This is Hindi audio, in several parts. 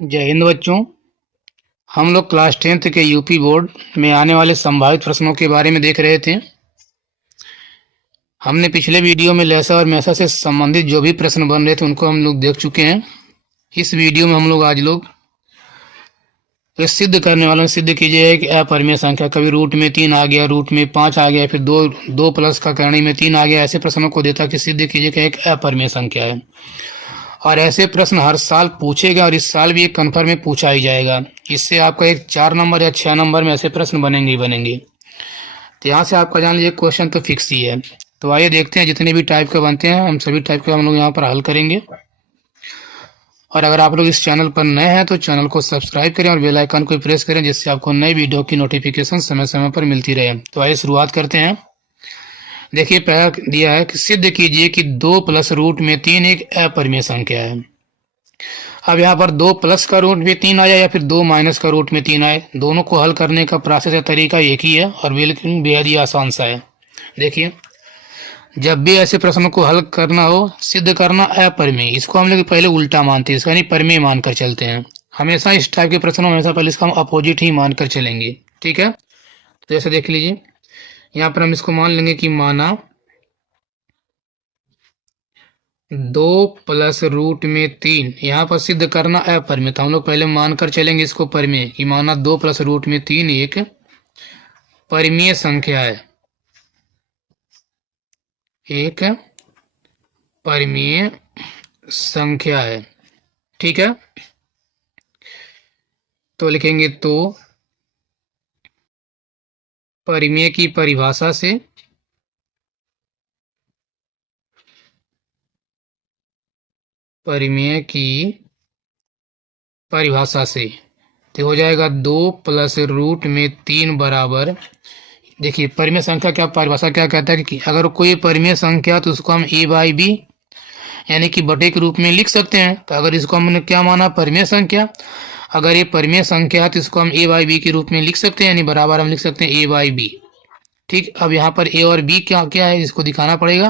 जय हिंद बच्चों। हम लोग क्लास 10th के यूपी बोर्ड में आने वाले संभावित प्रश्नों के बारे में देख रहे थे। हमने पिछले वीडियो में लैसा और मैसा से संबंधित जो भी प्रश्न बन रहे थे उनको हम लोग देख चुके हैं। इस वीडियो में हम लोग आज सिद्ध करने वालों में सिद्ध कीजिए कि अपरिमेय संख्या, कभी रूट में 3 आ गया, रूट में 5 आ गया, फिर दो प्लस का करणी में 3 आ गया, ऐसे प्रश्नों को देता कि सिद्ध कीजिए कि एक अपरिमेय संख्या है। और ऐसे प्रश्न हर साल पूछेगा और इस साल भी एक कन्फर्म में पूछा ही जाएगा। इससे आपका एक 4 नंबर या 6 नंबर में ऐसे प्रश्न बनेंगे ही बनेंगे। तो यहाँ से आपका जान लीजिए क्वेश्चन तो फिक्स ही है। तो आइए देखते हैं जितने भी टाइप के बनते हैं हम सभी टाइप के हम लोग यहाँ पर हल करेंगे। और अगर आप लोग इस चैनल पर नए हैं तो चैनल को सब्सक्राइब करें और बेल आइकन को प्रेस करें, जिससे आपको नई वीडियो की नोटिफिकेशन समय समय पर मिलती रहे। तो आइए शुरुआत करते हैं। देखिए पहला दिया है कि सिद्ध कीजिए कि 2 प्लस रूट में 3 एक अपरिमेय संख्या है। अब यहाँ पर 2 प्लस का रूट में 3 आया या फिर 2 माइनस का रूट में 3 आए, दोनों को हल करने का प्रोसेस या तरीका एक ही है और बिल्कुल बेहद ही आसान सा है। देखिए जब भी ऐसे प्रश्नों को हल करना हो, सिद्ध करना अपरिमेय, इसको हम लोग पहले उल्टा मानते हैं, इसका नहीं परिमेय मानकर चलते हैं। हमेशा इस टाइप के प्रश्नों में हमेशा पहले इसका हम अपोजिट ही मानकर चलेंगे। ठीक है, तो जैसे देख लीजिए यहाँ पर हम इसको मान लेंगे कि माना 2 प्लस रूट में 3, यहाँ पर सिद्ध करना अपरिमेय, तो हम लोग पहले मानकर चलेंगे इसको परिमेय कि माना 2 प्लस रूट में 3 एक परिमेय संख्या है, एक परिमेय संख्या है। ठीक है, तो लिखेंगे तो परिमेय की परिभाषा से परिमेय की परिभाषा से तो हो जाएगा 2 प्लस रूट में 3 बराबर। देखिए परिमेय संख्या क्या परिभाषा क्या कहता है कि अगर कोई परिमेय संख्या तो उसको हम ए बाई बी यानी कि बटे के रूप में लिख सकते हैं। तो अगर इसको हमने क्या माना परिमेय संख्या, अगर ये परिमेय संख्या है तो इसको हम ए बाई बी के रूप में लिख सकते हैं, यानी बराबर हम लिख सकते हैं ए बाई बी। ठीक, अब यहाँ पर ए और बी क्या क्या है इसको दिखाना पड़ेगा।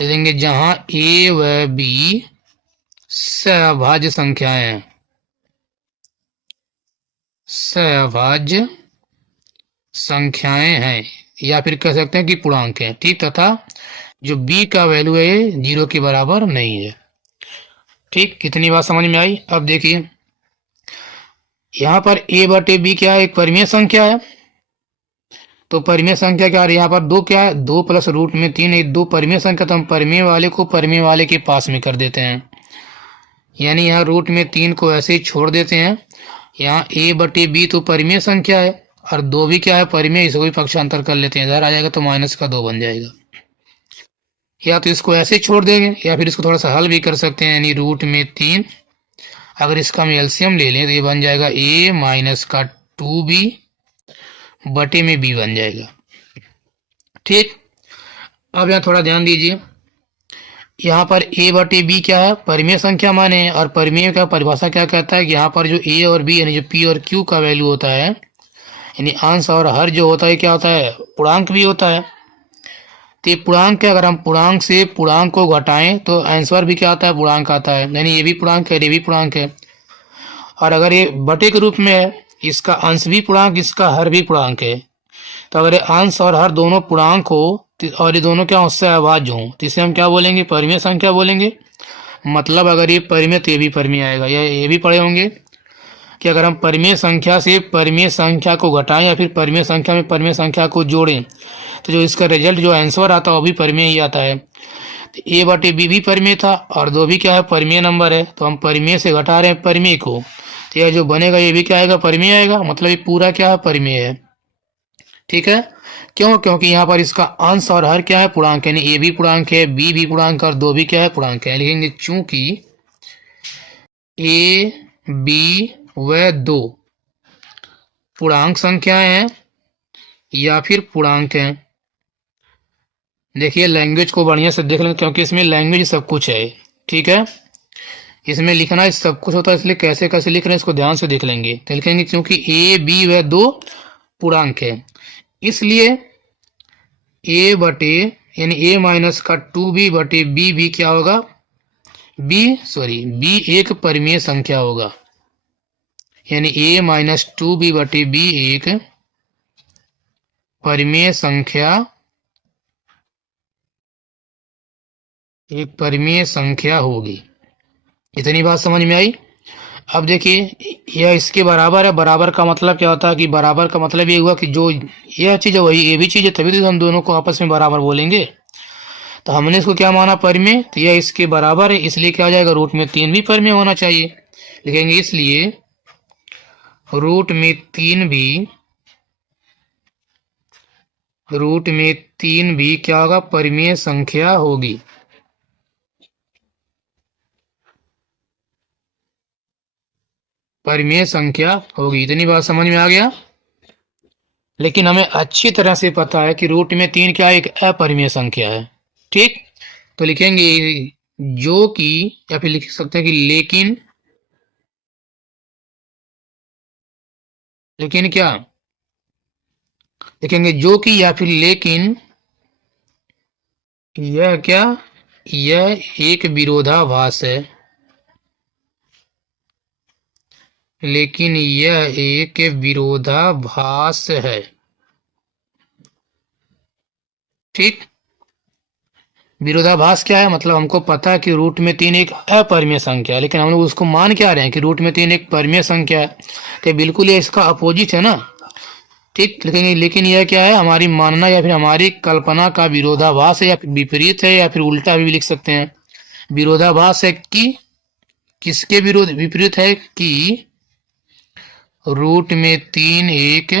ले देंगे जहां ए व बी सहभाज्य संख्याएं हैं, सहभाज्य संख्याएं हैं या फिर कह सकते हैं कि पूर्णांक हैं। ठीक, तथा जो b का वैल्यू है ये 0 के बराबर नहीं है। ठीक, कितनी बात समझ में आई। अब देखिए यहाँ पर a बटे b क्या है, एक परिमेय संख्या है। तो परिमेय संख्या क्या है, यहाँ पर 2 क्या है, 2 प्लस रूट में 3 एक 2 परिमेय संख्या, तो हम परिमेय वाले को परिमेय वाले के पास में कर देते हैं, यानी यहाँ रूट में 3 को ऐसे ही छोड़ देते हैं। यहाँ a बटे b तो परिमेय संख्या है और 2 भी क्या है परिमेय, इसको भी पक्षांतर कर लेते हैं, इधर आ जाएगा तो माइनस का 2 बन जाएगा। या तो इसको ऐसे ही छोड़ देंगे या फिर इसको थोड़ा सा हल भी कर सकते हैं, यानी रूट में 3 अगर इसका हम एलसीएम ले लें तो ये बन जाएगा a माइनस का 2b बटे में b बन जाएगा। ठीक, अब यहाँ थोड़ा ध्यान दीजिए, यहाँ पर a बटे b क्या है परिमेय संख्या माने, और परिमेय का परिभाषा क्या कहता है कि यहाँ पर जो a और b यानी जो p और q का वैल्यू होता है, यानी अंश और हर जो होता है क्या होता है पूर्णांक भी होता है। तो पूर्णांक है, अगर हम पूर्णांक से पूर्णांक को घटाएं तो आंसर भी क्या आता है पूर्णांक आता है, यानी ये भी पूर्णांक है ये भी पूर्णांक है। और अगर ये बटे के रूप में है, इसका अंश भी पूर्णांक इसका हर भी पूर्णांक है, तो अगर ये अंश और हर दोनों पूर्णांक हो और ये दोनों क्या उससे अभाज्य हो तो इसे हम क्या बोलेंगे परिमेय संख्या बोलेंगे। मतलब अगर ये परिमेय तो ये भी परिमेय आएगा। ये भी पढ़े होंगे कि अगर हम परिमेय संख्या से परिमेय संख्या को घटाएं या फिर परिमेय संख्या में परिमेय संख्या को जोड़ें तो जो इसका रिजल्ट जो आंसर आता है वो भी परिमेय ही आता है। तो ए बटे बी भी परिमेय था और 2 भी क्या है परिमेय नंबर है, तो हम परिमेय से घटा रहे हैं परिमेय को, तो यह जो बनेगा ये भी क्या आएगा परिमेय आएगा, मतलब ये पूरा क्या है परिमेय है। ठीक है, क्यों, क्योंकि यहाँ पर इसका अंश और हर क्या है पूर्णांक, यानी ए भी पूर्णांक है बी भी पूर्णांक और 2 भी क्या है पूर्णांक है। लिखेंगे चूंकि ए बी व 2 पूर्णांक संख्याएं हैं या फिर पूर्णांक हैं। देखिए लैंग्वेज को बढ़िया से देख लें क्योंकि इसमें लैंग्वेज सब कुछ है। ठीक है, इसमें लिखना सब कुछ होता है, इसलिए कैसे कैसे लिख रहे हैं इसको ध्यान से देख लेंगे। तो लिखेंगे क्योंकि ए बी व 2 पूर्णांक है, इसलिए ए बटे यानी ए माइनस का 2b बटे बी भी क्या होगा बी एक परिमेय संख्या होगा। यानी a माइनस 2b बटे b एक परिमेय संख्या होगी। इतनी बात समझ में आई। अब देखिए यह इसके बराबर है। बराबर का मतलब क्या होता है कि बराबर का मतलब ये हुआ कि जो यह चीज है वही ये भी चीज है, तभी तो हम दोनों को आपस में बराबर बोलेंगे। तो हमने इसको क्या माना परिमेय, तो यह इसके बराबर है, इसलिए क्या हो जाएगा रूट में 3 भी परिमेय होना चाहिए। लिखेंगे इसलिए रूट में 3 भी क्या होगा, परिमेय संख्या होगी। परिमेय संख्या होगी। इतनी बात समझ में आ गया। लेकिन हमें अच्छी तरह से पता है कि रूट में 3 क्या एक अपरिमेय संख्या है। ठीक, तो लिखेंगे जो कि, या फिर लिख सकते हैं कि लेकिन क्या लिखेंगे, जो कि या फिर लेकिन यह क्या, यह एक विरोधाभास है। लेकिन यह एक विरोधाभास है। ठीक, विरोधाभास क्या है, मतलब हमको पता है कि रूट में 3 एक अपरिमेय संख्या है, लेकिन हम लोग उसको मान क्या रहे हैं कि रूट में 3 एक परिमेय संख्या है। तो बिल्कुल ये इसका अपोजिट है ना। ठीक, लिखेंगे लेकिन यह क्या है, हमारी मानना या फिर हमारी कल्पना का विरोधाभास है, या फिर विपरीत है, या फिर उल्टा भी लिख सकते हैं। विरोधाभास है कि किसके विपरीत है कि रूट में 3 एक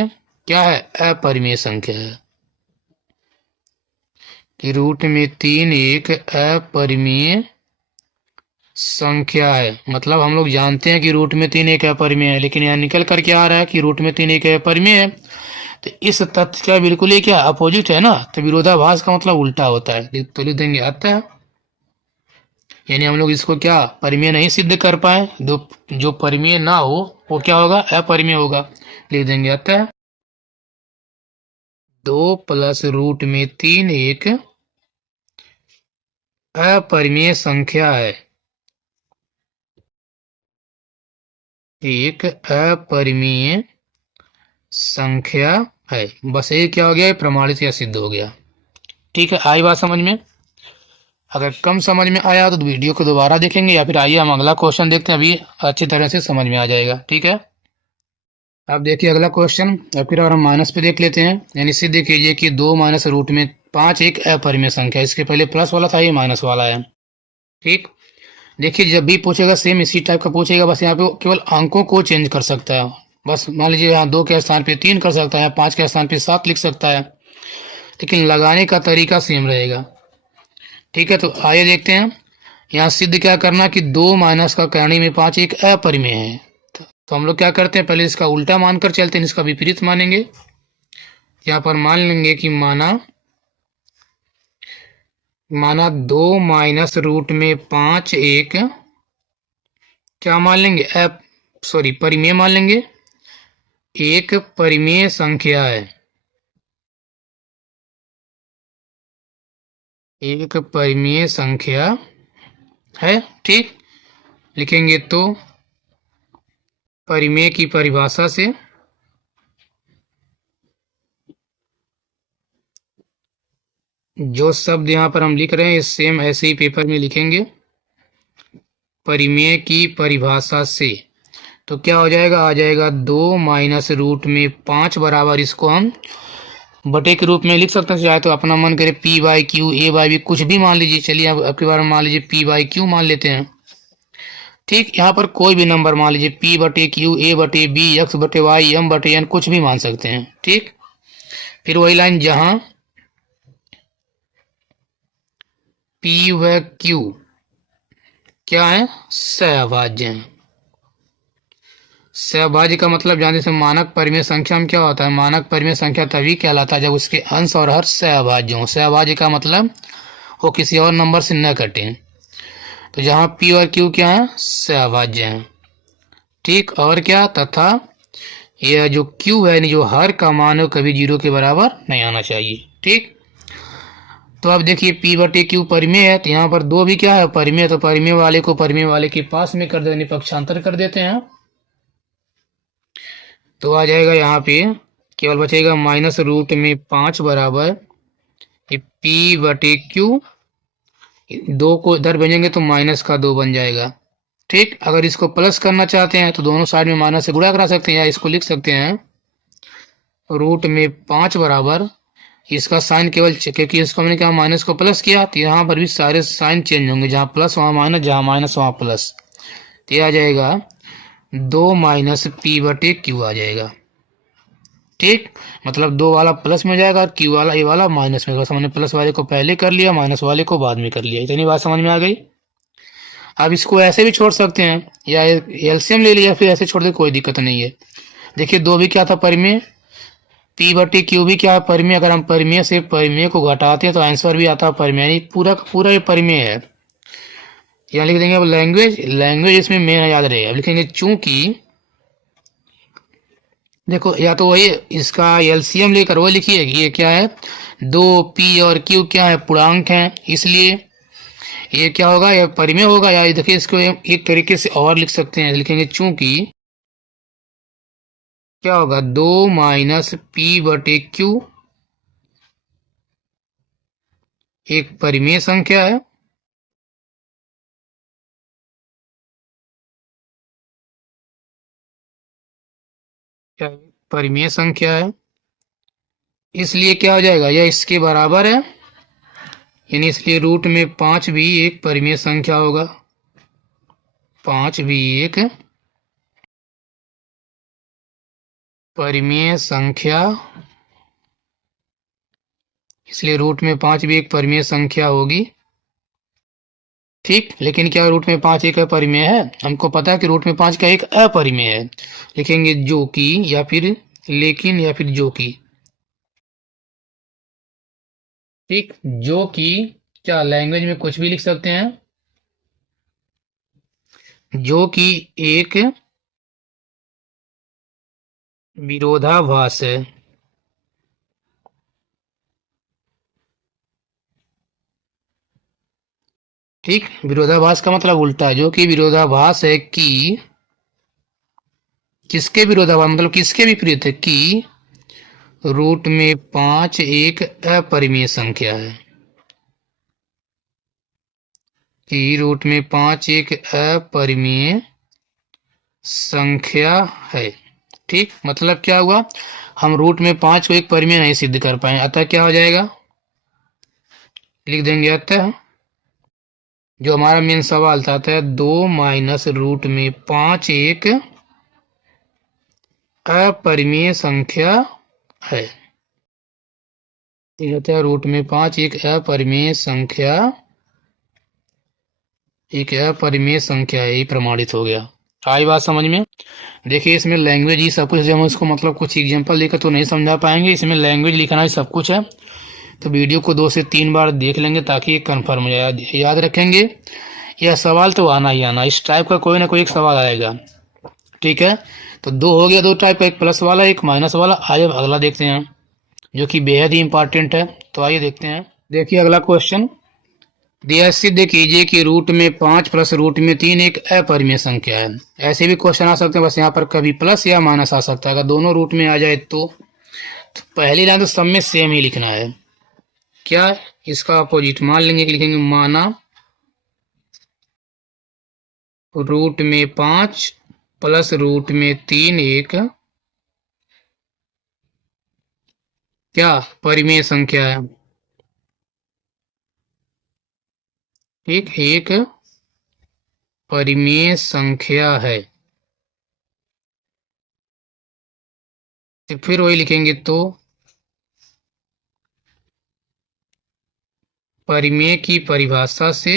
क्या है, अपरिमेय संख्या है। कि रूट में 3 एक अपरिमेय संख्या है। मतलब हम लोग जानते हैं कि रूट में 3 एक अपरिमेय है, लेकिन यहाँ निकल कर क्या आ रहा है कि रूट में 3 एक अपरिमेय है। तो इस तथ्य का बिल्कुल ही क्या अपोजिट है ना। तो विरोधाभास का मतलब उल्टा होता है। तो लिख देंगे अतः, यानी हम लोग इसको क्या परिमेय नहीं सिद्ध कर पाए, जो परिमेय ना हो वो क्या होगा, अपरिमेय होगा। लिख देंगे अतः 2 प्लस रूट में 3 एक अपरिमेय संख्या है। एक अपरिमेय संख्या है। बस ये क्या हो गया, प्रमाणित या सिद्ध हो गया। ठीक है, आई बात समझ में। अगर कम समझ में आया तो वीडियो को दोबारा देखेंगे, या फिर आइए हम अगला क्वेश्चन देखते हैं, अभी अच्छी तरह से समझ में आ जाएगा। ठीक है, अब देखिए अगला क्वेश्चन, या फिर और हम माइनस पे देख लेते हैं। यानी सिद्ध कीजिए कि 2 माइनस रूट में 5 एक अपरिमेय संख्या। इसके पहले प्लस वाला था, ये माइनस वाला है। ठीक, देखिए जब भी पूछेगा सेम इसी टाइप का पूछेगा, बस यहाँ पे केवल अंकों को चेंज कर सकता है। बस मान लीजिए यहाँ 2 के स्थान पे 3 कर सकता है, 5 के स्थान पे 7 लिख सकता है, लेकिन लगाने का तरीका सेम रहेगा। ठीक है, तो आइए देखते हैं। यहाँ सिद्ध क्या करना कि 2 माइनस का करणीय में 5 एक अपरिमेय है। तो हम लोग क्या करते हैं, पहले इसका उल्टा मानकर चलते हैं, इसका विपरीत मानेंगे। यहाँ पर मान लेंगे कि माना 2 माइनस रूट में 5 एक क्या मान लेंगे, परिमेय मान लेंगे। एक परिमेय संख्या है। एक परिमेय संख्या है। ठीक, लिखेंगे तो परिमेय की परिभाषा से जो शब्द यहाँ पर हम लिख रहे हैं सेम ऐसे ही पेपर में लिखेंगे। परिमेय की परिभाषा से तो क्या हो जाएगा, आ जाएगा 2 माइनस रूट में 5 बराबर, इसको हम बटे के रूप में लिख सकते हैं। चाहे तो अपना मन करे P by Q, A by B, कुछ भी मान लीजिए। चलिए अब की बार मान लीजिए पी बाई क्यू मान लेते हैं। ठीक, यहाँ पर कोई भी नंबर मान लीजिए, पी बटे क्यू, ए बटे बी, एक्स बटे वाई, एम बटे एन, कुछ भी मान सकते हैं। ठीक, फिर वही लाइन जहां पी व क्यू क्या है, सहभाज्य है। सहभाज्य का मतलब जानते हैं मानक परिमेय संख्या में क्या होता है, मानक परिमेय संख्या तभी कहलाता है जब उसके अंश और हर सहभाज्य हो। सहभाज्य का मतलब वो किसी और नंबर से न कटे। तो जहां पी और क्यू क्या है, सहभाज्य है। ठीक, और क्या, तथा यह जो क्यू है जो हर का मान हो कभी 0 के बराबर नहीं आना चाहिए। ठीक, तो अब देखिए पी बटे क्यू परिमेय है, तो यहाँ पर 2 भी क्या है, परिमेय। तो परिमेय वाले को परिमेय वाले के पास में कर देने, पक्षांतर कर देते हैं। तो आ जाएगा यहाँ पे केवल बचेगा -√5 बराबर ये P/Q। दो को इधर भेजेंगे तो -2 बन जाएगा। ठीक, अगर इसको प्लस करना चाहते हैं तो दोनों साइड में माइनस से गुणा करा सकते हैं, या इसको लिख सकते हैं √5 बराबर इसका साइन केवल, क्योंकि इसको हमने क्या माइनस को प्लस किया तो यहाँ पर भी सारे साइन चेंज होंगे, जहाँ प्लस वहाँ माइनस, जहाँ माइनस वहाँ प्लस। तो ये आ जाएगा 2 - P/Q आ जाएगा। ठीक, मतलब 2 वाला प्लस में जाएगा, Q वाला ये वाला माइनस में। बस हमने प्लस वाले को पहले कर लिया, माइनस वाले को बाद में कर लिया। इतनी बात समझ में आ गई। अब इसको ऐसे भी छोड़ सकते हैं, या एलसीएम ले लिया फिर ऐसे छोड़ दे, कोई दिक्कत नहीं है। देखिए 2 भी क्या था परिमेय, P/Q भी क्या है परिमेय। अगर हम परिमेय से परिमेय को घटाते हैं तो आंसर भी आता है परिमेय, यानी पूरा पूरा ये परिमेय है। यहाँ लिख देंगे अब लैंग्वेज, लैंग्वेज इसमें मेन याद रहेगा। अब लिखेंगे चूंकि, देखो या तो वही इसका एलसीएम लेकर वो लिखिए, ये क्या है 2 P और Q क्या है पूर्णांक है, इसलिए ये क्या होगा, ये परिमेय होगा। या देखिए इसको एक तरीके से और लिख सकते हैं, लिखेंगे चूंकि क्या होगा 2 - P/Q एक परिमेय संख्या है। क्या परिमेय संख्या है, इसलिए क्या हो जाएगा, यह इसके बराबर है, यानी इसलिए √5 भी एक परिमेय संख्या होगा। 5 भी एक परिमेय संख्या, इसलिए √5 भी एक परिमेय संख्या होगी। ठीक, लेकिन क्या √5 एक अपरिमेय है? हमको पता है कि √5 का एक अपरिमेय है। लिखेंगे जो कि, या फिर लेकिन, या फिर जो कि। ठीक, जो कि क्या लैंग्वेज में कुछ भी लिख सकते हैं, जो कि एक विरोधाभास है। ठीक, विरोधाभास का मतलब उल्टा है, जो कि विरोधाभास है कि, किसके विरोधाभास मतलब किसके विपरीत है, कि √5 एक अपरिमेय संख्या है, कि √5 एक अपरिमेय संख्या है। ठीक, मतलब क्या हुआ, हम √5 को एक परिमेय नहीं सिद्ध कर पाए, अतः क्या हो जाएगा, लिख देंगे अतः, जो हमारा मेन सवाल था, अतः 2 - √5 एक अपरिमेय संख्या है। अतः √5 एक अपरिमेय संख्या, एक अपरिमेय संख्या है, ये प्रमाणित हो गया। आई बात समझ में। देखिए इसमें लैंग्वेज ही सब कुछ है, हम उसको मतलब कुछ एग्जांपल देकर तो नहीं समझा पाएंगे, इसमें लैंग्वेज लिखना ही सब कुछ है। तो वीडियो को 2 से 3 बार देख लेंगे ताकि कंफर्म हो जाए, याद रखेंगे। यह सवाल तो आना ही आना, इस टाइप का कोई ना कोई एक सवाल आएगा। ठीक है, तो 2 हो गया, 2 टाइप का, एक प्लस वाला एक माइनस वाला। आइए अगला देखते हैं, जो कि बेहद ही इंपॉर्टेंट है। तो आइए देखते हैं। देखिए अगला क्वेश्चन दिया, सिद्ध कीजिए कि √5 + √3 एक अपरिमेय संख्या है। ऐसे भी क्वेश्चन आ सकते हैं, बस यहाँ पर कभी प्लस या माइनस आ सकता है। अगर दोनों रूट में आ जाए तो पहली लाइन तो सब में सेम ही लिखना है। क्या, इसका अपोजिट मान लेंगे कि लिखेंगे माना √5 + √3 एक क्या परिमेय संख्या है। ठीक, एक परिमेय संख्या है। तो फिर वही लिखेंगे, तो परिमेय की परिभाषा से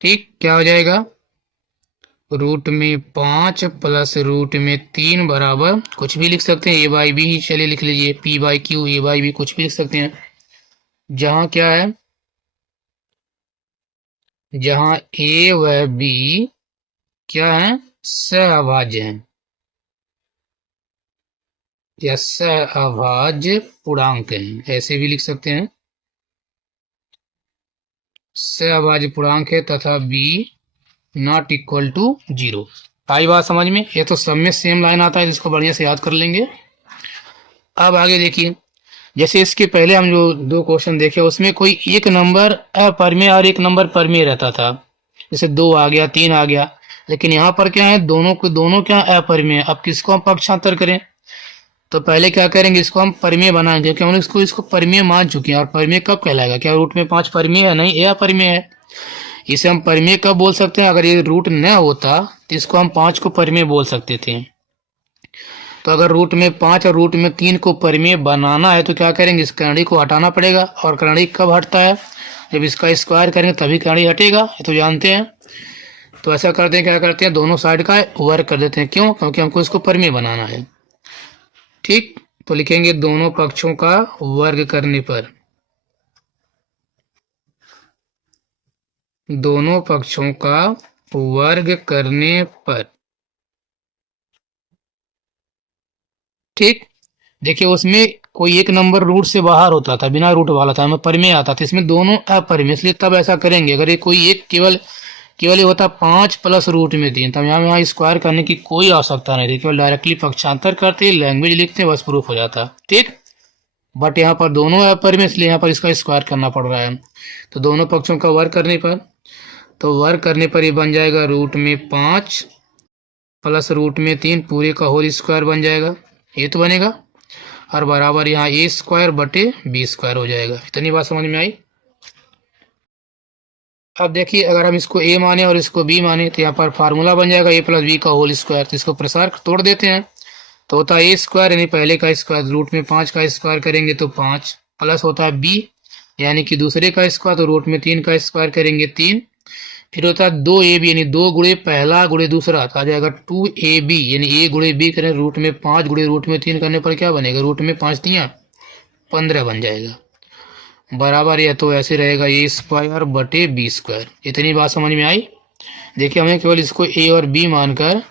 ठीक क्या हो जाएगा, √5 + √3 बराबर कुछ भी लिख सकते हैं, A/B ही चलिए लिख लीजिए, P/Q A/B कुछ भी लिख सकते हैं। जहां क्या है, जहां A व B क्या है, सहअभाज्य हैं, या सहअभाज्य पूर्णांक हैं, ऐसे भी लिख सकते हैं। से अभाज्य पूर्णांक है तथा b नॉट इक्वल टू 0। आई बात समझ में? ये तो सब में सेम लाइन आता है, इसको बढ़िया से याद कर लेंगे। अब आगे देखिए, जैसे इसके पहले हम जो दो क्वेश्चन देखे उसमें कोई एक नंबर अपरिमेय और एक नंबर परिमेय रहता था, जैसे 2 आ गया 3 आ गया, लेकिन यहाँ पर क्या है, दोनों क्या अपरिमेय। अब किसको हम पक्षांतर करें? तो पहले क्या करेंगे, इसको हम परिमेय बनाएंगे क्योंकि हम इसको परिमेय मान चुके हैं। और परिमेय कब कहलाएगा? क्या रूट में 5 परिमेय है? नहीं, ये अपरिमेय है। इसे हम परिमेय कब बोल सकते हैं? अगर ये रूट न होता तो इसको हम 5 को परिमेय बोल सकते थे। तो अगर रूट में 5 और रूट में 3 को परिमेय बनाना है तो क्या करेंगे, इस कर्णी को हटाना पड़ेगा। और कर्णी कब हटता है? जब इसका स्क्वायर करेंगे तभी कर्णी हटेगा, ये तो जानते हैं। तो ऐसा करते हैं, क्या करते हैं, दोनों साइड का वर्ग कर देते हैं। क्यों? क्योंकि हमको इसको परिमेय बनाना है। ठीक, तो लिखेंगे दोनों पक्षों का वर्ग करने पर, दोनों पक्षों का वर्ग करने पर। ठीक, देखिए उसमें कोई एक नंबर रूट से बाहर होता था, बिना रूट वाला था, हमें परिमेय आता था। इसमें दोनों अपरिमेय, इसलिए तब ऐसा करेंगे। अगर ये कोई एक केवल केवल ये होता 5 प्लस रूट में 3, तब यहाँ स्क्वायर करने की कोई आवश्यकता नहीं थी, केवल डायरेक्टली पक्षांतर करते, लैंग्वेज लिखते, बस प्रूफ हो जाता। ठीक, बट यहाँ पर दोनों अपरिमेय, इसलिए यहाँ पर इसका स्क्वायर करना पड़ रहा है। तो दोनों पक्षों का वर्ग करने पर, तो वर्ग करने पर ये बन जाएगा रूट में 5 प्लस रूट में 3 पूरे का होल स्क्वायर बन जाएगा, ये तो बनेगा। और बराबर यहाँ ए स्क्वायर बटे बी स्क्वायर हो जाएगा। इतनी बात समझ में आई? अब देखिए, अगर हम इसको ए माने और इसको बी माने तो यहाँ पर फार्मूला बन जाएगा ए प्लस बी का होल स्क्वायर। तो इसको प्रसार तोड़ देते हैं, तो होता है ए स्क्वायर यानी पहले का स्क्वायर, रूट में 5 का स्क्वायर करेंगे तो 5, प्लस होता है बी यानी कि दूसरे का स्क्वायर, तो रूट में 3 का स्क्वायर करेंगे 3, फिर होता है 2ab यानी 2 गुणे पहला गुणे दूसरा, तो आ जाएगा 2ab यानी a गुणे b करें, रूट में 5 गुणे रूट में 3 करने पर क्या बनेगा, रूट में 5 तियां 15 बन जाएगा। बराबर या तो ऐसे रहेगा ए स्क्वायर बटे बी स्क्वायर। इतनी बात समझ में आई? देखिए, हमें केवल इसको ए और बी मानकर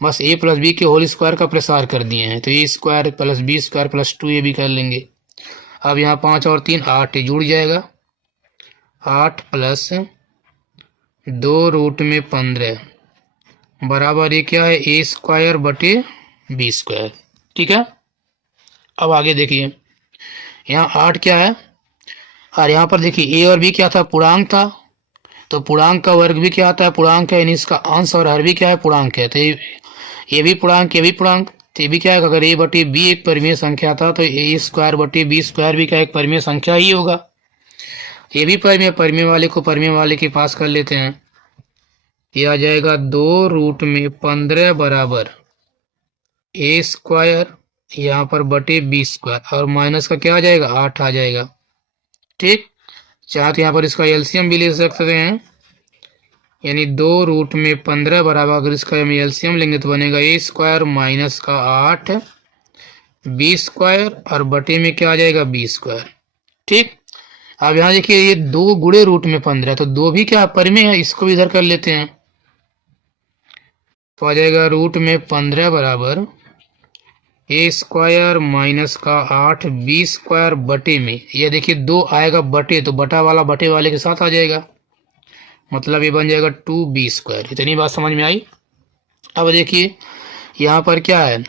बस ए प्लस बी के होल स्क्वायर का प्रसार कर दिए हैं, तो A square plus B square plus 2ab कर लेंगे। अब यहाँ 5 और 3 8 जुड़ जाएगा, 8 प्लस 2 रूट में 15 बराबर ये क्या है, ए स्क्वायर बटे बी स्क्वायर। ठीक है, अब आगे देखिए, यहाँ 8 क्या है, और यहाँ पर देखिए ए और बी क्या था, पूर्णांक था। तो पूर्णांक का वर्ग भी क्या आता है, पूर्णांक है, यानी इसका अंश और हर भी क्या है, पूर्णांक है। तो ये भी पूर्णांक, ये भी पूर्णांक, तो ये भी क्या है, अगर ए बटे बी एक परिमेय संख्या था तो ए स्क्वायर बटे बी स्क्वायर भी क्या एक परिमेय संख्या ही होगा। ये भी परिमेय, परिमेय वाले को परिमेय वाले के पास कर लेते हैं। ये आ जाएगा 2 रूट में 15 बराबर ए स्क्वायर यहाँ पर बटे बी स्क्वायर, और माइनस का क्या आ जाएगा, 8 आ जाएगा। ठीक, चाहे तो यहाँ पर इसका एलसीएम भी ले सकते हैं, यानी 2 रूट में 15 बराबर, अगर इसका हम एलसीएम लेंगे तो बनेगा ए स्क्वायर माइनस का 8 बी स्क्वायर, और बटे में क्या आ जाएगा, बी स्क्वायर। ठीक, अब यहाँ देखिए ये 2 गुणे रूट में 15, तो 2 भी क्या परिमेय है, इसको भी इधर कर लेते हैं। तो आ जाएगा रूट में 15 बराबर ए स्क्वायर माइनस का 8 बी स्क्वायर बटे में, ये देखिए 2 आएगा बटे, तो बटा वाला बटे वाले के साथ आ जाएगा, मतलब ये बन जाएगा 2b स्क्वायर। इतनी बात समझ में आई? अब देखिए यहाँ पर क्या है,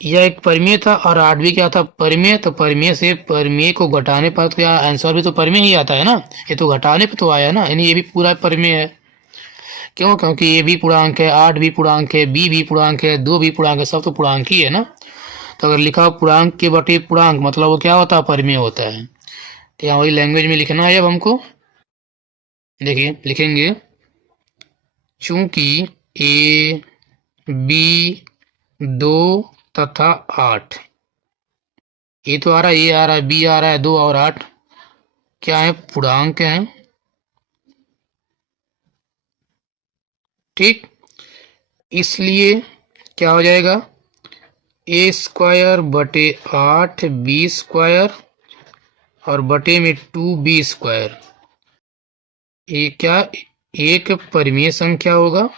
यह एक परिमेय था और 8 भी क्या था, परिमेय। तो परिमेय से परिमेय को घटाने पर तो यहाँ आंसर भी तो परिमेय ही आता है ना, ये तो घटाने पर तो आया ना, यानी ये भी पूरा परिमेय है। क्यों? क्योंकि ये भी पूर्णांक है, 8 भी पूर्णांक है, बी भी पूर्णांक है, 2 भी पूर्णांक है, सब तो पूर्णांक ही है ना। तो अगर लिखा पूर्णांक के बटे पूर्णांक, मतलब वो क्या होता है, परिमेय होता है। तो यहाँ वही लैंग्वेज में लिखना है अब हमको। देखिए लिखेंगे, चूंकि ए बी 2 तथा 8, ए तो आ रहा है, ए आ रहा है, बी आ रहा है, 2 और 8 क्या है, पूर्णांक है। ठीक, इसलिए क्या हो जाएगा, ए स्क्वायर बटे 8 बी स्क्वायर और बटे में 2b स्क्वायर, ये क्या एक परिमेय संख्या होगा।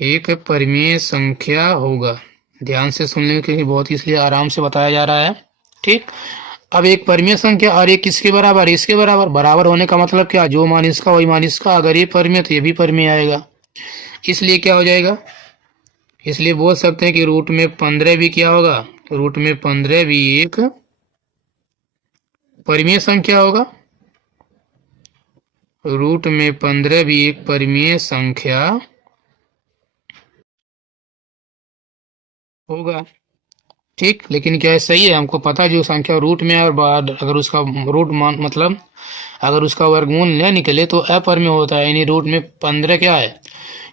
एक परिमेय संख्या होगा, ध्यान से सुन लेंगे क्योंकि बहुत इसलिए आराम से बताया जा रहा है। ठीक। अब एक परिमेय संख्या और एक किसके बराबर, इसके बराबर। बराबर होने का मतलब क्या, जो मान इसका वही मान इसका। अगर ये परिमेय तो ये भी परिमेय आएगा, इसलिए क्या हो जाएगा, इसलिए बोल सकते हैं कि रूट में 15 भी क्या होगा, रूट में 15 भी एक परिमेय संख्या होगा। रूट में 15 भी एक परिमेय संख्या होगा। ठीक, लेकिन क्या है, सही है, हमको पता है जो संख्या रूट में है और बाद अगर उसका रूट मान मतलब अगर उसका वर्गमूल न निकले तो अपरिमेय होता है। यानी रूट में 15 क्या है,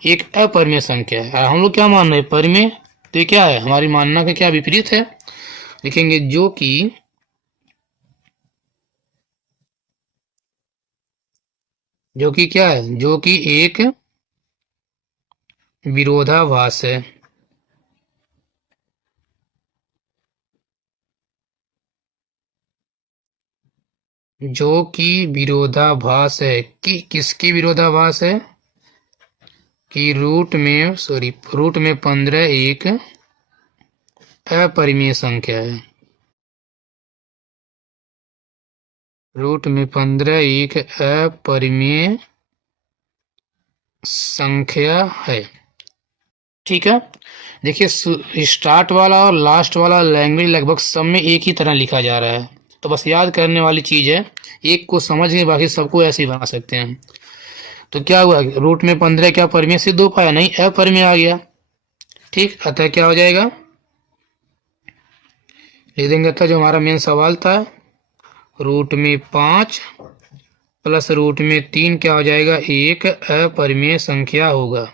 एक अपरिमेय संख्या है। और हम लोग क्या मान रहे हैं, परिमेय। तो ये क्या है, हमारी मानना का क्या विपरीत है। लिखेंगे जो कि क्या है, जो कि एक विरोधाभास है। जो कि विरोधाभास है, कि किसकी विरोधाभास है, कि रूट में 15 एक अपरिमेय संख्या है। रूट में 15 एक अपरिमेय संख्या है। ठीक है, देखिए स्टार्ट वाला और लास्ट वाला लैंग्वेज लगभग सब में एक ही तरह लिखा जा रहा है। तो बस याद करने वाली चीज है, एक को समझ के बाकी सबको ऐसे ही बना सकते हैं। तो क्या हुआ, रूट में 15 क्या परिमेय सिद्ध हो पाया, नहीं, अपरिमेय आ गया। ठीक, अतः क्या हो जाएगा, लिख देंगे, अतः जो हमारा मेन सवाल था, रूट में 5 प्लस रूट में 3 क्या हो जाएगा, एक अपरिमेय संख्या होगा।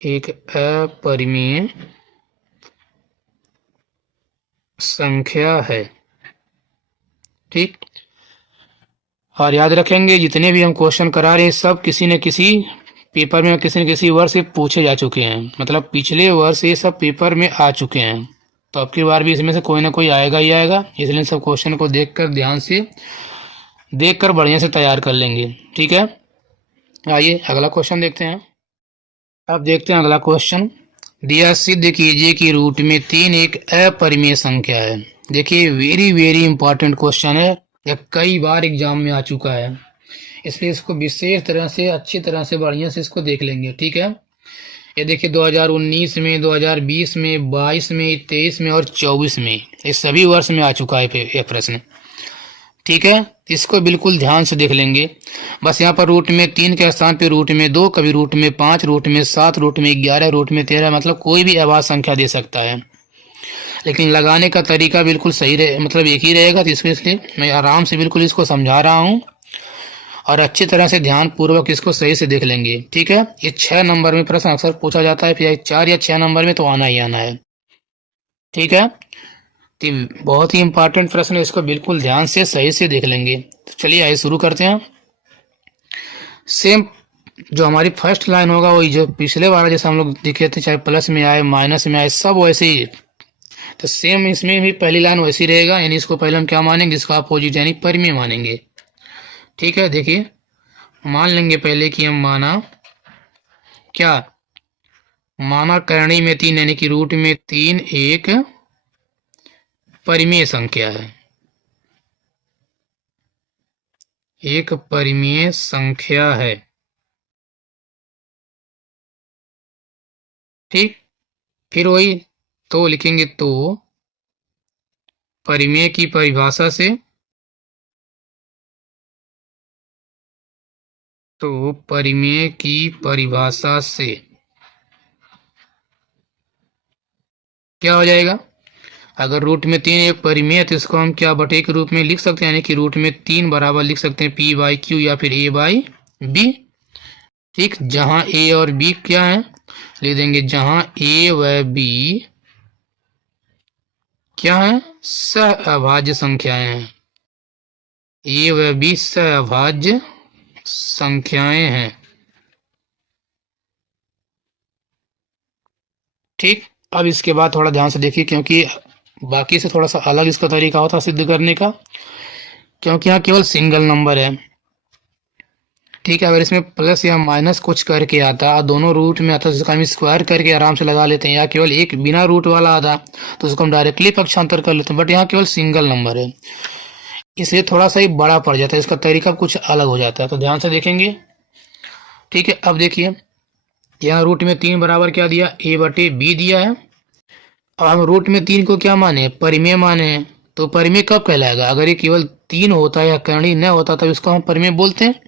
एक अपरिमेय संख्या है। ठीक, और याद रखेंगे जितने भी हम क्वेश्चन करा रहे हैं सब किसी न किसी पेपर में किसी न किसी वर्ष से पूछे जा चुके हैं। मतलब पिछले वर्ष ये सब पेपर में आ चुके हैं, तो अब की बार भी इसमें से कोई ना कोई आएगा ही आएगा। इसलिए सब क्वेश्चन को देखकर ध्यान से देखकर बढ़िया से तैयार कर लेंगे। ठीक है, आइए अगला क्वेश्चन देखते हैं। अब देखते हैं अगला क्वेश्चन, दिया सिद्ध कीजिए कि रूट में 3 एक अपरिमेय संख्या है। देखिए वेरी वेरी इंपॉर्टेंट क्वेश्चन है, यह कई बार एग्जाम में आ चुका है, इसलिए इसको विशेष तरह से अच्छी तरह से बढ़िया से इसको देख लेंगे। ठीक है, ये देखिए 2019 में, 2020 में, 22 में, 23 में और 24 में, ये सभी वर्ष में आ चुका है ये प्रश्न। ठीक है, इसको बिल्कुल ध्यान से देख लेंगे। बस यहाँ पर रूट में 3 के स्थान पे रूट में 2, कभी रूट में 5, रूट में 7, रूट में 11, रूट में 13, मतलब कोई भी अभाज्य संख्या दे सकता है, लेकिन लगाने का तरीका बिल्कुल सही रहे, मतलब एक ही रहेगा। तो इसलिए मैं आराम से बिल्कुल इसको समझा रहा हूँ और अच्छी तरह से ध्यान पूर्वक इसको सही से देख लेंगे। ठीक है, ये 6 नंबर में प्रश्न अक्सर पूछा जाता है, फिर 4 या 6 नंबर में तो आना ही आना है। ठीक है, तो बहुत ही इंपॉर्टेंट प्रश्न है, इसको बिल्कुल ध्यान से सही से देख लेंगे। तो चलिए आइए शुरू करते हैं। सेम जो हमारी फर्स्ट लाइन होगा वही जो पिछले बार जैसे हम लोग दिखे थे, चाहे प्लस में आए माइनस में आए सब वैसे ही, तो सेम इसमें भी पहली लाइन वैसी रहेगा। यानी इसको पहले हम क्या मानेंगे, इसका अपोजिट यानी परिमेय मानेंगे। ठीक है, देखिए मान लेंगे पहले कि हम माना क्या, माना करणी में 3 यानी कि रूट में 3 एक परिमेय संख्या है, एक परिमेय संख्या है। ठीक, फिर वही तो लिखेंगे, तो परिमेय की परिभाषा से, तो परिमेय की परिभाषा से क्या हो जाएगा, अगर रूट में 3 एक परिमेय है तो इसको हम क्या बटे के रूप में लिख सकते हैं, यानी कि रूट में 3 बराबर लिख सकते हैं पी बाई क्यू या फिर ए बाई बी। ठीक, जहां ए और बी क्या है, लिख देंगे जहां ए व बी क्या है, सहअभाज्य संख्याएं हैं। ए व बी सहअभाज्य संख्याएं हैं। ठीक, अब इसके बाद थोड़ा ध्यान से देखिए, क्योंकि बाकी से थोड़ा सा अलग इसका तरीका होता है सिद्ध करने का, क्योंकि यहाँ केवल सिंगल नंबर है। ठीक है, अगर इसमें प्लस या माइनस कुछ करके आता और दोनों रूट में आता तो उसका हम स्क्वायर करके आराम से लगा लेते हैं, या केवल एक बिना रूट वाला आता तो उसको हम डायरेक्टली पक्षांतर कर लेते हैं, बट यहाँ केवल सिंगल नंबर है इसलिए थोड़ा सा ही बड़ा पड़ जाता है, इसका तरीका कुछ अलग हो जाता है, तो ध्यान से देखेंगे। ठीक है, अब देखिए यहाँ रूट में 3 बराबर क्या दिया, a बटे बी दिया है। अब हम रूट में 3 को क्या माने, परिमेय माने, तो परिमेय कब कहलाएगा, अगर ये केवल 3 होता या कर्ण न होता तब इसको हम परिमेय बोलते हैं।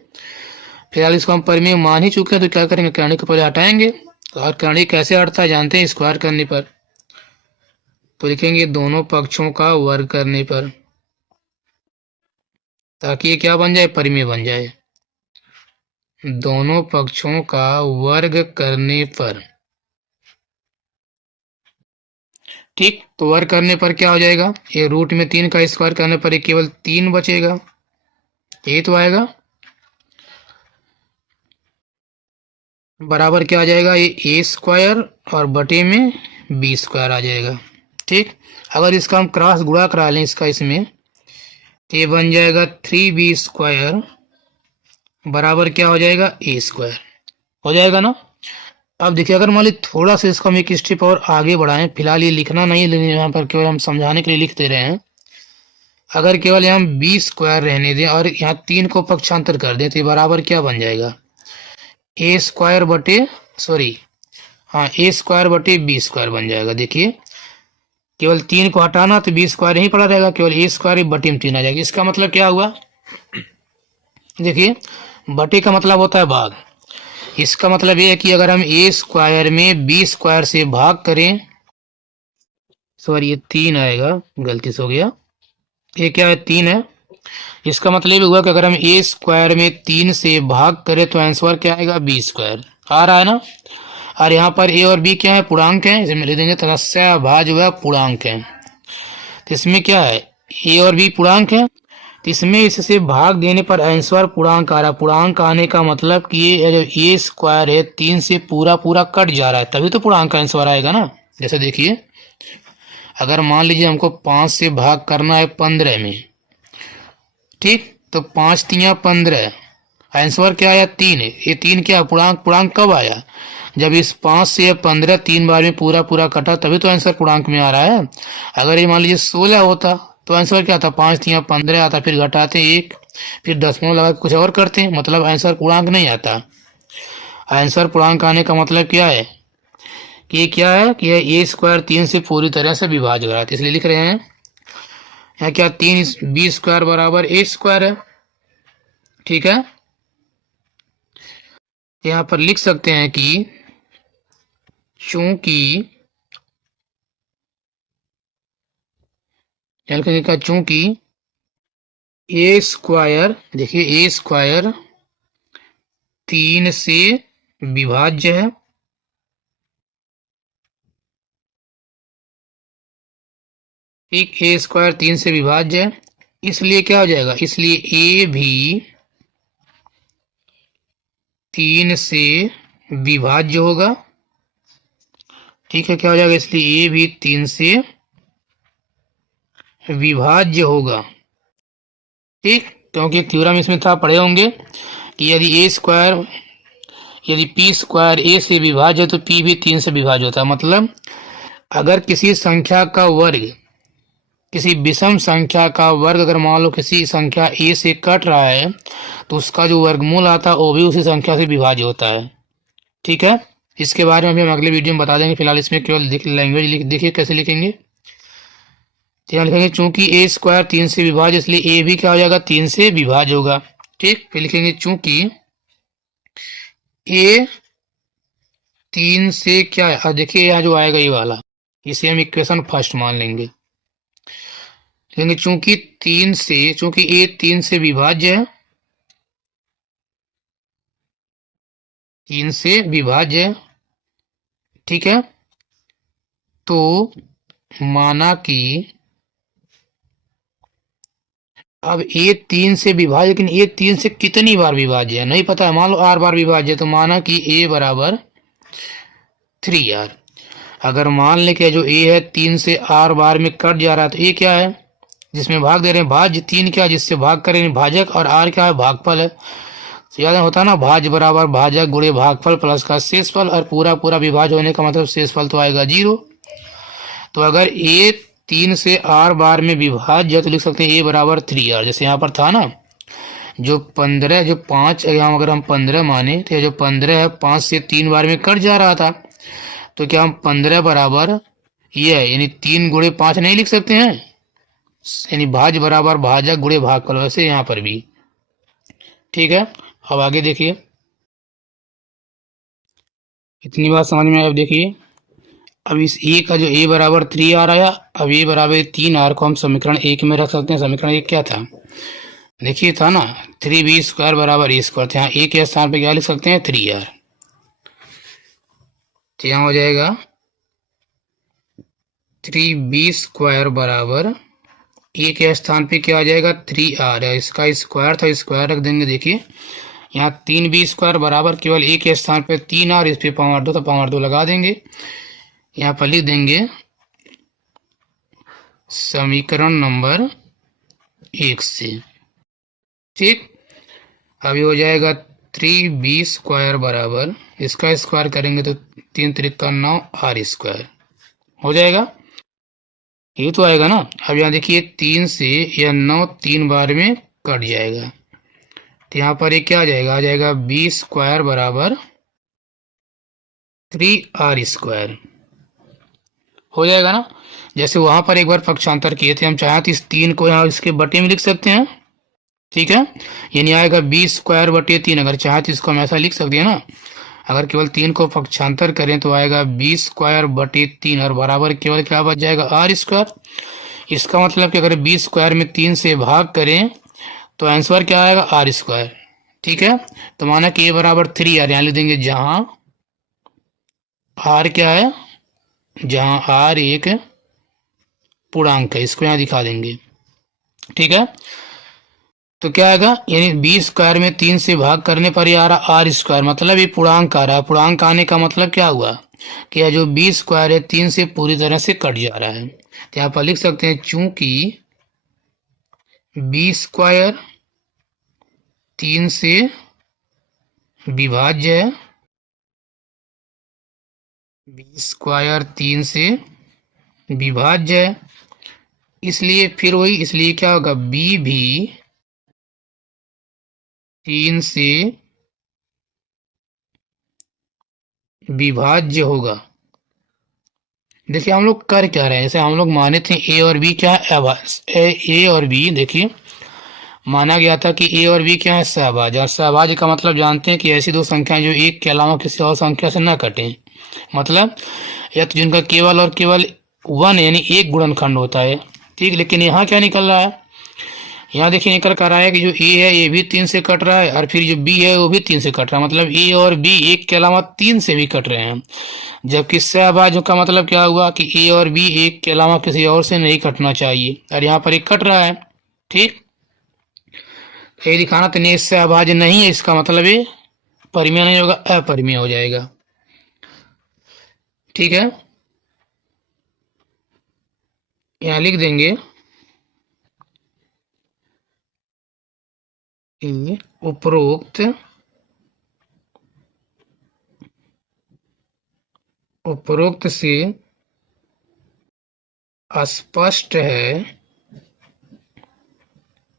फिलहाल इसको हम परिमेय मान ही चुके हैं तो क्या करेंगे, कर्ण को पहले हटाएंगे, और कर्ण कैसे हटता है जानते हैं, स्क्वायर करने पर। तो लिखेंगे दोनों पक्षों का वर्ग करने पर, ताकि ये क्या बन जाए, परिमेय बन जाए। दोनों पक्षों का वर्ग करने पर, ठीक, तो वर्ग करने पर क्या हो जाएगा, ये रूट में 3 का स्क्वायर करने पर ये केवल 3 बचेगा, ये तो आएगा, बराबर क्या आ जाएगा, ये ए स्क्वायर और बटे में बी स्क्वायर आ जाएगा। ठीक, अगर इसका हम क्रॉस गुणा करा लें इसका इसमें, तो ये बन जाएगा 3b स्क्वायर बराबर क्या हो जाएगा, ए स्क्वायर हो जाएगा ना। अब देखिए अगर मान ली थोड़ा सा इसको हम एक स्टेप और आगे बढ़ाएं, फिलहाल ये लिखना नहीं, लेकिन यहाँ पर केवल हम समझाने के लिए लिखते रहे हैं। अगर केवल यहाँ बी स्क्वायर रहने दें और यहाँ 3 को पक्षांतर कर दें तो ये बराबर क्या बन जाएगा, ए स्क्वायर बटे ए स्क्वायर बटे बी स्क्वायर बन जाएगा। देखिए केवल 3 को हटाना तो बी स्क्वायर ही पड़ा रहेगा, केवल ए स्क्वायर बटे में 3 आ जाएगा। इसका मतलब क्या हुआ, देखिए बटे का मतलब होता है भाग, इसका मतलब ये है कि अगर हम ए स्क्वायर में बी स्क्वायर से भाग करें, ये 3 आएगा, गलती से हो गया, ये क्या है 3 है, इसका मतलब हुआ कि अगर हम ए स्क्वायर में 3 से भाग करें तो आंसर क्या आएगा, बी स्क्वायर आ रहा है ना। और यहाँ पर ए और बी क्या है, पूर्णांक है, इसमें लिख देंगे तदस्य भाज हुआ पूर्णांक है, तो इसमें क्या है, ए और बी पूर्णांक है, तो इसमें इससे भाग देने पर आंसर पूर्णांक आ रहा है। पूर्णांक आने का मतलब कि ये जो ए स्क्वायर है 3 से पूरा पूरा कट जा रहा है, तभी तो पूर्णांक का आंसर आएगा ना। जैसे देखिए अगर मान लीजिए हमको 5 से भाग करना है 15 में, ठीक, तो 5 तिया 15, आंसर क्या आया, 3 है। ये 3 क्या पूर्णांक कब आया, जब इस 5 से 15 3 बार में पूरा पूरा कटा, तभी तो आंसर पूर्णांक में आ रहा है। अगर ये मान लीजिए 16 होता तो आंसर क्या था, 5 तिया 15 आता, फिर घटाते 1, फिर दशमलव लगा कुछ और करते हैं, मतलब आंसर पूर्णांक नहीं आता। आंसर पूर्णांक आने का मतलब क्या है कि ये क्या है कि ए स्क्वायर 3 से पूरी तरह से विभाज्य हो रहा है, इसलिए लिख रहे हैं यहाँ क्या, 3 बी स्क्वायर बराबर ए स्क्वायर है। ठीक है, यहाँ पर लिख सकते हैं कि चूंकि चूंकि ए स्क्वायर, देखिए ए स्क्वायर 3 से विभाज्य है, ठीक, ए स्क्वायर 3 से विभाज्य है, इसलिए क्या हो जाएगा, इसलिए ए भी 3 से विभाज्य होगा। ठीक है, क्या हो जाएगा, इसलिए ए भी 3 से विभाज्य होगा। ठीक, क्योंकि थ्योरम इसमें था, पढ़े होंगे कि यदि पी स्क्वायर ए से विभाज्य है तो पी भी 3 से विभाज्य होता है। मतलब अगर किसी संख्या का वर्ग, किसी विषम संख्या का वर्ग अगर मान लो किसी संख्या ए से कट रहा है तो उसका जो वर्गमूल आता है वो भी उसी संख्या से विभाज्य होता है। ठीक है, इसके बारे में भी हम अगले वीडियो में बता देंगे, फिलहाल इसमें केवल लैंग्वेज देखिए कैसे लिखेंगे। यहाँ लिखेंगे चूंकि ए स्क्वायर 3 से विभाज्य, इसलिए ए भी क्या हो जाएगा, 3 से विभाज्य होगा। ठीक, फिर लिखेंगे चूंकि ए 3 से क्या है, देखिए यहाँ जो आएगा ये वाला, इसे हम इक्वेशन फर्स्ट मान लेंगे। लिखेंगे चूंकि ए 3 से विभाज्य है, 3 से विभाज्य है, ठीक है, तो माना कि अब ए 3 से विभाज्य, लेकिन ए 3 से कितनी बार विभाज्य है नहीं पता है, मान लो r बार विभाज्य है, तो माना कि a बराबर 3r। अगर मान ले कि जो a है 3 से r बार में कट जा रहा है, तो a क्या है, जिसमें भाग दे रहे हैं भाज्य, 3 क्या है जिससे भाग करेंगे भाजक, और r क्या है भागफल है। याद होता है ना, भाज्य बराबर भाजक गुणे भागफल प्लस का शेषफल, और पूरा पूरा विभाज्य होने का मतलब शेषफल तो आएगा 0। तो अगर ए 3 से r बार में विभाज्य है तो लिख सकते हैं a बराबर 3r। जैसे यहाँ पर था ना, जो 15 जो 5 यहाँ अगर हम 15 माने तो जो 15 है 5 से 3 बार में कट जा रहा था, तो क्या हम 15 बराबर ये है यानी 3 गुणे 5 नहीं लिख सकते हैं, यानी भाज्य बराबर भाजक गुणे भागफल, वैसे यहाँ पर भी। ठीक है, अब आगे देखिए, इतनी बात समझ में आया। अब देखिए, अब इस ए का जो ए बराबर 3r आया, अब ए बराबर 3r को हम समीकरण 1 में रख सकते हैं। समीकरण 1 क्या था, देखिए था ना 3b² बराबर a², तो यहाँ ए के स्थान पे क्या लिख सकते हैं 3r। तो यहाँ हो जाएगा 3b² बराबर ए के स्थान पे क्या आ जाएगा 3r है, इसका स्क्वायर था, स्क्वायर रख देंगे। देखिए यहाँ 3b² बराबर केवल ए के स्थान पे 3r, इस पे पावर 2 तो पावर 2 लगा देंगे, यहाँ पर लिख देंगे समीकरण नंबर 1 से। ठीक, अब ये हो जाएगा 3b² बराबर, इसका स्क्वायर करेंगे तो 3 त्रिक 9 r² हो जाएगा, ये तो आएगा ना। अब यहाँ देखिए 3 से यह 9 3 बार में कट जाएगा, तो यहाँ पर ये क्या आ जाएगा b² बराबर 3r² हो जाएगा ना। जैसे वहां पर एक बार पक्षांतर किए थे, हम चाहे तो इस 3 को यहाँ इसके बटे में लिख सकते हैं। ठीक है, यानी आएगा b² बटे 3, अगर चाहे तो इसको हम ऐसा लिख सकते हैं ना, अगर केवल 3 को पक्षांतर करें तो आएगा b² बटे 3, और बराबर केवल क्या बच जाएगा r²। इसका मतलब कि अगर b² में 3 से भाग करें तो आंसर क्या आएगा r²। ठीक है, तो माना कि a बराबर 3r, यहाँ लिख देंगे जहां r क्या है, जहां r एक पूर्णांक है, इसको यहाँ दिखा देंगे। ठीक है, तो क्या आएगा, यानी b² में 3 से भाग करने पर ये आ रहा r², मतलब ये पूर्णांक आ रहा है। पूर्णांक आने का मतलब क्या हुआ कि यह जो b² है 3 से पूरी तरह से कट जा रहा है, तो यहाँ पर लिख सकते हैं चूंकि b² 3 से विभाज्य है, b² 3 से विभाज्य है, इसलिए फिर वही, इसलिए क्या होगा b भी 3 से विभाज्य होगा। देखिए हम लोग कर क्या रहे हैं, जैसे हम लोग माने थे ए और बी क्या है, ए और बी, देखिए माना गया था कि ए और बी क्या है सहभाज्य, और सहभाज्य का मतलब जानते हैं कि ऐसी दो संख्याएं जो एक के अलावा किसी और संख्या से न कटें, मतलब या तो जिनका केवल और केवल 1 यानी एक गुणनखंड होता है। ठीक, लेकिन यहाँ क्या निकल रहा है, यहाँ देखिए निकल कर रहा है कि जो ए है ये भी 3 से कट रहा है, और फिर जो बी है वो भी 3 से कट रहा है, मतलब ए और बी एक के अलावा 3 से भी कट रहे हैं। जबकि सहभाज्य का मतलब क्या हुआ कि ए और बी एक के अलावा किसी और से नहीं कटना चाहिए, और यहाँ पर एक कट रहा है। ठीक, ये दिखाना तो नहीं सहभाज्य नहीं है, इसका मतलब ये परिमेय नहीं होगा, अपरिमेय हो जाएगा। ठीक है, यहाँ लिख देंगे उपरोक्त से स्पष्ट है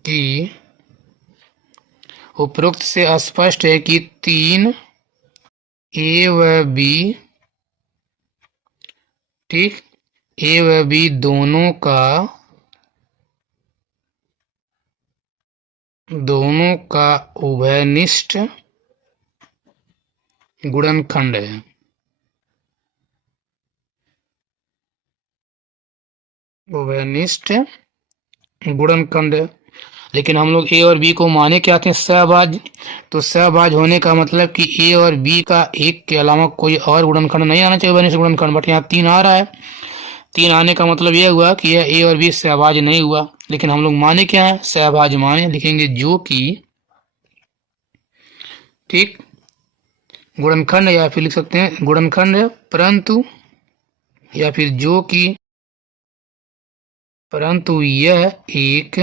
कि उपरोक्त से स्पष्ट है कि 3 ए व बी, ठीक, ए व बी दोनों का उभयनिष्ठ गुणनखंड है। उभयनिष्ठ गुणनखंड है, लेकिन हम लोग ए और बी को माने क्या थे सहभाज्य, तो सहभाज्य होने का मतलब कि ए और बी का एक के अलावा कोई और गुणनखंड नहीं आना चाहिए उभयनिष्ठ गुणनखंड, बट यहाँ 3 आ रहा है। 3 आने का मतलब यह हुआ कि यह ए और बी सहभाज्य नहीं हुआ, लेकिन हम लोग माने क्या है सहभाज्य माने, लिखेंगे जो कि, ठीक, गुणनखंड, या फिर लिख सकते हैं गुणनखंड है परंतु, या फिर जो कि, परंतु यह एक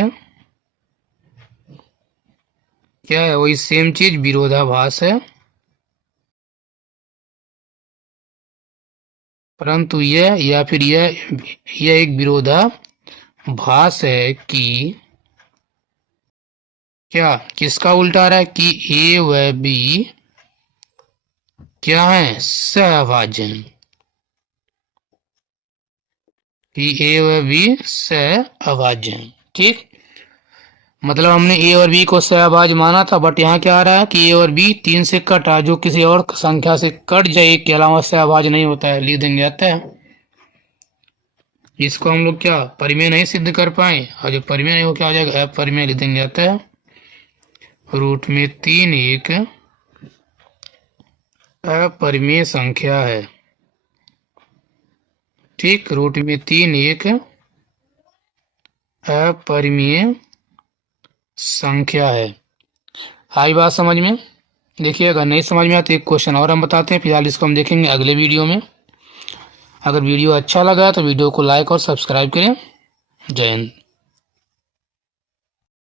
क्या है, वही सेम चीज विरोधाभास है, परंतु यह या फिर यह एक विरोधाभास है कि क्या, किसका उल्टा आ रहा है कि ए व बी क्या है, सहअभाज्य हैं, कि ए व बी सहअभाज्य हैं। ठीक, मतलब हमने ए और बी को सहअभाज्य माना था, बट यहाँ क्या आ रहा है कि ए और बी 3 से कटा, जो किसी और संख्या से कट जाए के अलावा सहअभाज्य नहीं होता है, लिख देंगे आता है। इसको हम लोग क्या परिमेय नहीं सिद्ध कर पाए, और जो परिमेय नहीं हो क्या हो जाएगा, अपरिमेय लिख देंगे आता है। रूट में 3 एक अपरिमेय संख्या है। ठीक, रूट में 3 एक अपरिमेय संख्या है। आई बात समझ में? देखिए, अगर नहीं समझ में आया तो एक क्वेश्चन और हम बताते हैं, फिलहाल इसको हम देखेंगे अगले वीडियो में। अगर वीडियो अच्छा लगा तो वीडियो को लाइक और सब्सक्राइब करें। जय हिंद।